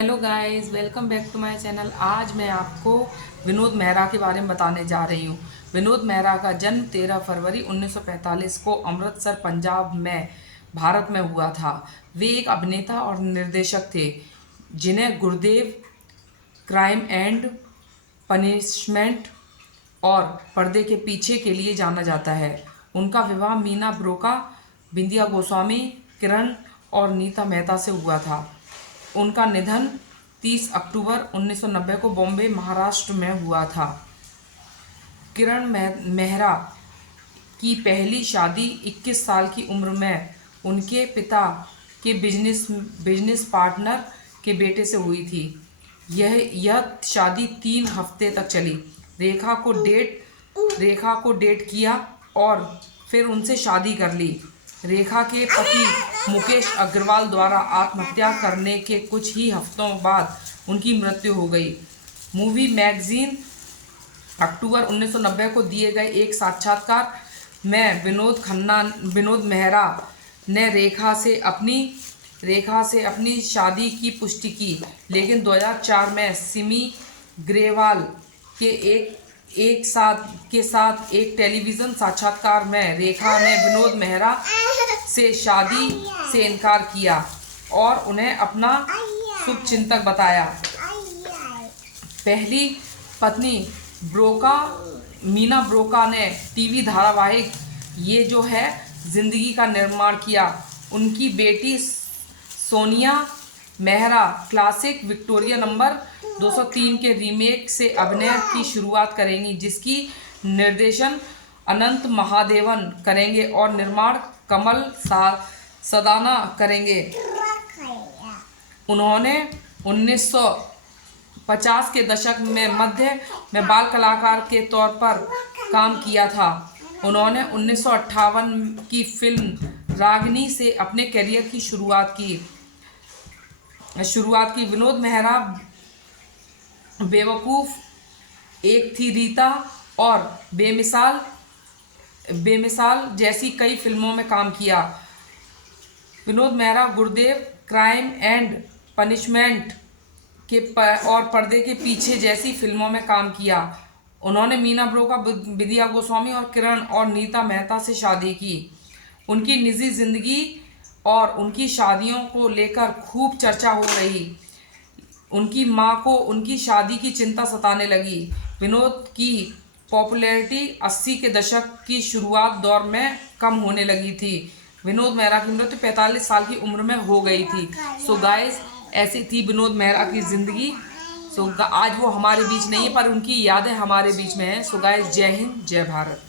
Hello guys, welcome back to my channel. आज मैं आपको विनोद मेहरा के बारे में बताने जा रही हूँ। विनोद मेहरा का जन्म 13 फरवरी 1945 को अमृतसर, पंजाब में भारत में हुआ था। वे एक अभिनेता और निर्देशक थे जिन्हें गुरुदेव, क्राइम एंड पनिशमेंट और पर्दे के पीछे के लिए जाना जाता है। उनका विवाह मीना ब्रोका, बिंदिया गोस्वामी, किरण और नीता मेहता से हुआ था। उनका निधन 30 अक्टूबर 1990 को बॉम्बे, महाराष्ट्र में हुआ था। किरण मेहरा की पहली शादी 21 साल की उम्र में उनके पिता के बिजनेस पार्टनर के बेटे से हुई थी। यह शादी 3 हफ्ते तक चली। रेखा को डेट किया और फिर उनसे शादी कर ली। रेखा के पति मुकेश अग्रवाल द्वारा आत्महत्या करने के कुछ ही हफ्तों बाद उनकी मृत्यु हो गई। मूवी मैगजीन अक्टूबर 1990 को दिए गए एक साक्षात्कार में विनोद मेहरा ने रेखा से अपनी शादी की पुष्टि की, लेकिन 2004 में सिमी ग्रेवाल के साथ एक टेलीविज़न साक्षात्कार में रेखा ने विनोद मेहरा से शादी से इनकार किया और उन्हें अपना शुभचिंतक बताया। पहली पत्नी मीना ब्रोका ने टीवी धारावाहिक ये जो है जिंदगी का निर्माण किया। उनकी बेटी Sonia Mehra classic Victoria number 203 के रीमेक से अभिनय की शुरुआत करेंगी, जिसकी निर्देशन अनंत महादेवन करेंगे और निर्माण कमल सदाना करेंगे। उन्होंने 1950 के दशक में मध्य में बाल कलाकार के तौर पर काम किया था। उन्होंने 1958 की फिल्म रागिनी से अपने करियर की शुरुआत की। विनोद मेहरा बेवकूफ़, एक थी रीता और बेमिसाल जैसी कई फिल्मों में काम किया। विनोद मेहरा गुरुदेव, क्राइम एंड पनिशमेंट और पर्दे के पीछे जैसी फिल्मों में काम किया। उन्होंने मीना ब्रोका, बिंदिया गोस्वामी और किरण और नीता मेहता से शादी की। उनकी निजी जिंदगी और उनकी शादियों को लेकर खूब चर्चा हो रही। उनकी मां को उनकी शादी की चिंता सताने लगी। विनोद की पॉपुलैरिटी 80 के दशक की शुरुआत दौर में कम होने लगी थी। विनोद मेहरा की मृत्यु 45 साल की उम्र में हो गई थी। सो गाइस, ऐसी थी विनोद मेहरा की ज़िंदगी। आज वो हमारे बीच नहीं है, पर उनकी यादें हमारे बीच में हैं। सो गाइस, जय हिंद, जय भारत।